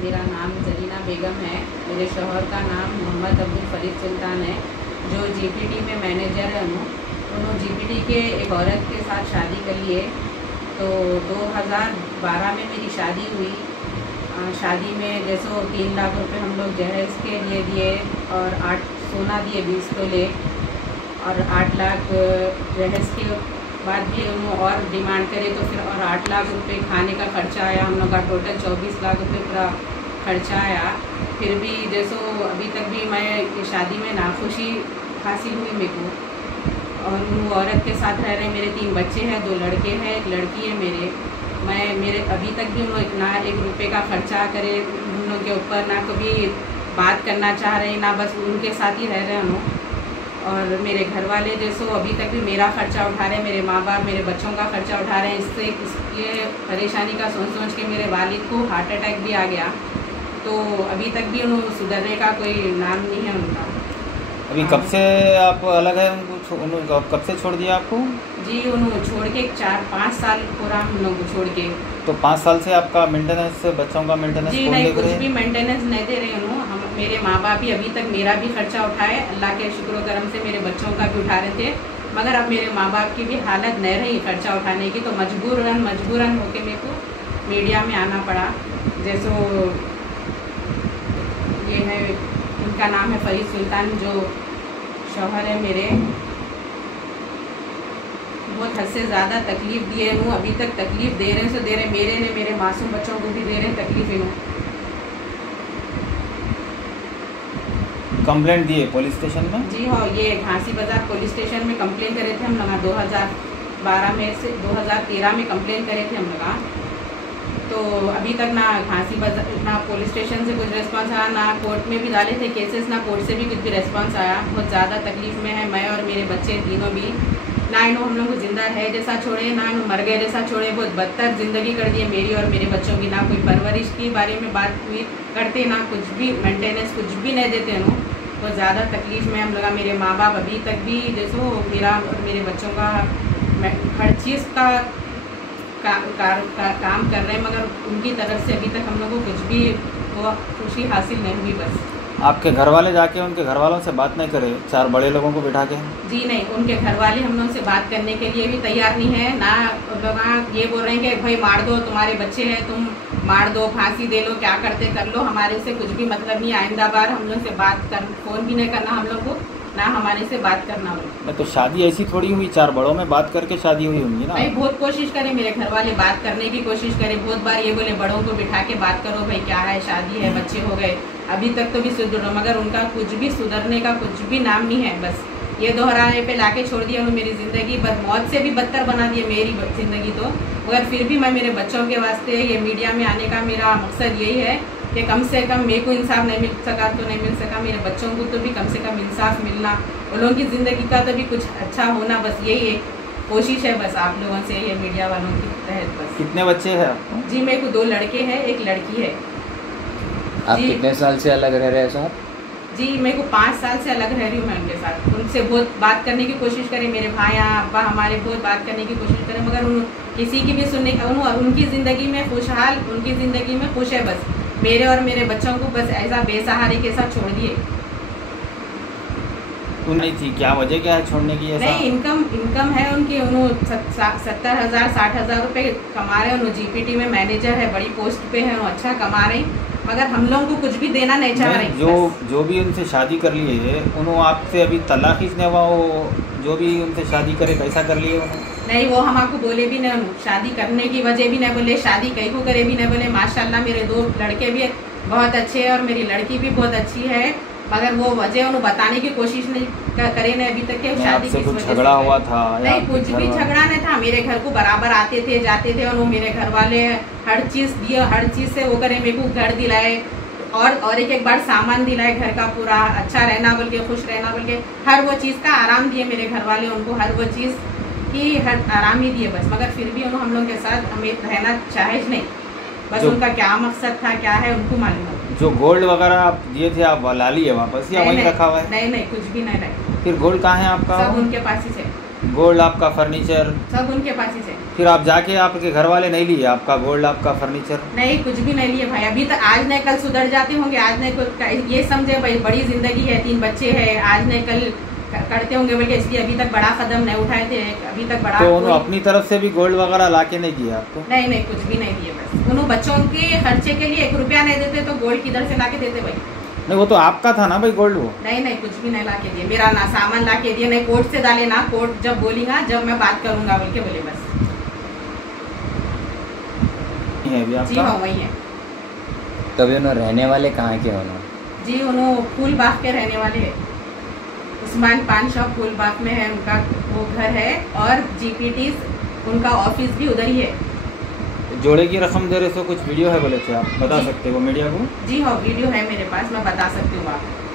मेरा नाम जरीना बेगम है। मेरे शौहर का नाम मोहम्मद अब्दुल फरीद सुल्तान है, जो जीपीटी में मैनेजर है। उन्होंने जीपीटी के एक औरत के साथ शादी कर लिए। तो 2012 में मेरी शादी हुई। शादी में जैसे 3 लाख रुपए हम लोग जहेज़ के लिए दिए और 8 सोना दिए 20 तोले और 8 लाख जहेज़ के बाद भी उन्होंने और डिमांड करे तो फिर और 8 लाख रुपए खाने का खर्चा आया। हम लोग का टोटल 24 लाख रुपए पूरा खर्चा आया। फिर भी जैसो अभी तक भी मैं शादी में नाखुशी हासिल हुई मेरे को। और वो औरत के साथ रह रहे। मेरे 3 बच्चे हैं, 2 लड़के हैं, 1 लड़की है मेरे अभी तक भी उन्होंने ना 1 रुपये का खर्चा करे उन लोग के ऊपर, ना कभी बात करना चाह रहे, ना बस उनके साथ ही रह रहे हैं। और मेरे घर वाले जैसो अभी तक भी मेरा खर्चा उठा रहे हैं, मेरे माँ बाप मेरे बच्चों का खर्चा उठा रहे हैं। इसलिए परेशानी का सोच के मेरे वालिद को हार्ट अटैक भी आ गया। तो अभी तक भी उन्होंने सुधरने का कोई नाम नहीं है उनका। अभी कब से आप अलग है? उनको कब से छोड़ दिया आपको? जी उन्होंने छोड़ के 4-5 साल पूरा हम लोग छोड़ के। तो 5 साल से आपका मेंटेनेंस, बच्चों का मेंटेनेंस जी नहीं, कुछ भी मेंटेनेंस नहीं दे रहे उन्होंने। हम मेरे माँ बाप भी अभी तक मेरा भी खर्चा उठाए, अल्लाह के शुक्र करम से मेरे बच्चों का भी उठा रहे थे। मगर अब मेरे माँ बाप की भी हालत नहीं रही खर्चा उठाने की, तो मजबूरन होके मेरे को मीडिया में आना पड़ा। जैसो ये है, उनका नाम है फरीद सुल्तान, जो शौहर है मेरे। बहुत हद से ज़्यादा तकलीफ़ दिए हूँ, अभी तक तकलीफ़ दे रहे मेरे मासूम बच्चों को भी दे रहे हैं तकलीफ़ इन्हों। कंप्लेंट दिए पुलिस स्टेशन में? जी हाँ, ये घासी बाज़ार पुलिस स्टेशन में कंप्लेंट करे थे हम लोग। 2012 में से 2013 में कंप्लेंट करे थे हम लोग। तो अभी तक ना घासी बाज़ार, ना पुलिस स्टेशन से कुछ रिस्पांस आया, ना कोर्ट में भी डाले थे केसेस, ना कोर्ट से भी कुछ भी रिस्पांस आया। बहुत ज़्यादा तकलीफ़ में है मैं और मेरे बच्चे तीनों भी। ना इन्हों हम लोग को जिंदा है जैसा छोड़े, ना इन्हों मर गए जैसा छोड़े। बहुत बदतर ज़िंदगी कर दी है मेरी और मेरे बच्चों की। ना कोई परवरिश के बारे में बात हुई करते, ना कुछ भी मेंटेनेंस कुछ भी नहीं देते इन्हों। बहुत ज़्यादा तकलीफ़ में हम लोग। मेरे माँ बाप अभी तक भी जैसो मेरा और मेरे बच्चों का हर चीज़ का काम कर रहे हैं, मगर उनकी तरफ से अभी तक हम लोग को कुछ भी वो खुशी हासिल नहीं हुई। बस आपके घर वाले जाके उनके घर वालों से बात नहीं करे? 4 बड़े लोगों को बिठा के? जी नहीं, उनके घर वाले हम लोग से बात करने के लिए भी तैयार नहीं है। ना लोग ये बोल रहे हैं कि भाई मार दो, तुम्हारे बच्चे हैं, तुम मार दो, फांसी दे लो, क्या करते कर लो, हमारे से कुछ भी मतलब नहीं। आइंदा बार हम लोग से बात कर, फ़ोन भी नहीं करना हम लोग को, ना हमारे से बात करना हो। तो शादी ऐसी थोड़ी हुई, 4 बड़ों में बात करके शादी हुई होंगी ना? भाई बहुत कोशिश करे मेरे घर वाले, बात करने की कोशिश करे। बहुत बार ये बोले बड़ों को बिठा के बात करो, भाई क्या है, शादी है, बच्चे हो गए। अभी तक तो भी सुधरो, मगर उनका कुछ भी सुधरने का कुछ भी नाम नहीं है। बस ये दोहराने पे लाके छोड़ दिया उन्होंने मेरी ज़िंदगी, बस मौत से भी बदतर बना दिए मेरी ज़िंदगी तो। मगर फिर भी मैं मेरे बच्चों के वास्ते ये मीडिया में आने का मेरा मकसद यही है कि कम से कम मेरे को इंसाफ नहीं मिल सका तो नहीं मिल सका, मेरे बच्चों को तो भी कम से कम इंसाफ मिलना, उन लोगों की ज़िंदगी का तो भी कुछ अच्छा होना। बस यही एक कोशिश है बस आप लोगों से, ये मीडिया वालों के तहत। बस कितने बच्चे हैं आपको? जी मेरे को 2 लड़के हैं, 1 लड़की है। आप कितने साल से अलग रह रहे हैं सर? जी मेरे को 5 साल से अलग रह रही हूँ मैं उनके साथ। उनसे बहुत बात करने की कोशिश करें, मेरे भाई अब्बा हमारे बहुत बात करने की कोशिश करें, मगर किसी की भी सुनने उनकी ज़िंदगी में खुशहाल, उनकी ज़िंदगी में खुश है। बस मेरे और मेरे बच्चों को बस ऐसा बेसहारे के साथ छोड़ दिए। नहीं थी क्या वजह, क्या है छोड़ने की? ऐसा नहीं, इनकम है उनकी। उन्होंने 70,000 60,000 रुपये कमा रहे हैं। उन्होंने जीपीटी में मैनेजर है, बड़ी पोस्ट पे है, उन्होंने अच्छा कमा रहे हैं, मगर हम लोगों को कुछ भी देना नहीं चाह रहे। जो भी उनसे शादी कर लिए है उन्होंने आपसे अभी तलाक ही नहीं हुआ, वो जो भी उनसे शादी करे कैसा कर लिए उन्होंने? नहीं, वो हम आपको बोले भी नहीं, शादी करने की वजह भी नहीं बोले, शादी कहीं को करे भी नहीं बोले। माशाल्लाह मेरे 2 लड़के भी बहुत अच्छे हैं और मेरी लड़की भी बहुत अच्छी है, मगर वो वजह उन्हें बताने की कोशिश नहीं करे नहीं अभी तक के शादी की वजह। झगड़ा हुआ था? नहीं, कुछ भी झगड़ा नहीं था। मेरे घर को बराबर आते थे जाते थे, और वो मेरे घर वाले हर चीज़ दिए, हर चीज़ से वो करे, मेरे को घर दिलाए और एक बार सामान दिलाए, घर का पूरा अच्छा रहना बोल के, खुश रहना बोल के, हर वो चीज़ का आराम दिए मेरे घर वाले उनको, हर वो चीज़ की हर आराम ही दिए बस। मगर फिर भी उन्होंने हम लोग के साथ हमें रहना चाहे नहीं। बस उनका क्या मकसद था, क्या है, उनको मालूम है। जो गोल्ड वगैरह आप दिए थे आप ला लिए वापस या वहीं रखा हुआ है? नहीं, कुछ भी नहीं रहे। फिर गोल्ड कहाँ है आपका? सब उनके पास ही है। गोल्ड, आपका फर्नीचर सब उनके पास ही से। फिर आप जाके आपके घर वाले नहीं लिए आपका गोल्ड, आपका फर्नीचर? नहीं, कुछ भी नहीं लिए भाई। अभी तक आज नहीं कल सुधर जाते होंगे, आज नहीं कल ये समझे भाई बड़ी जिंदगी है, 3 बच्चे हैं, आज नहीं कल करते होंगे बोल के, इसलिए अभी तक बड़ा कदम नहीं उठाए थे। अभी तक बड़ा तो उन्होंने अपनी तरफ से भी गोल्ड वगैरह ला के नहीं दिया आपको? नहीं नहीं, कुछ भी नहीं दिए। बस उन्होंने बच्चों के खर्चे के लिए 1 रुपया नहीं देते तो गोल्ड किधर से ला के देते भाई? नहीं, वो तो आपका था ना भाई गोल्ड। वो नहीं नहीं, कुछ भी नहीं ला के दिए। मेरा ना सामान ला के दिए, नहीं कोर्ट से डाले ना, कोर्ट जब बोलेगा जब मैं बात करूंगा बोल के बोले बस। है भी आपका? जी हाँ, वही है। तभी उन्होंने रहने वाले कहाँ के उन्होंने? जी, उन्होंने फूलबाग के रहने वाले हैं। उस्मान पान शॉप फूलबाग में है उनका वो घर है, और जीपीटी उनका ऑफिस भी उधर ही है। जोड़े की रकम दे रहे सो कुछ वीडियो है बोले थे, आप बता सकते हो मीडिया को? जी हाँ, वीडियो है मेरे पास, मैं बता सकती हूँ आपको।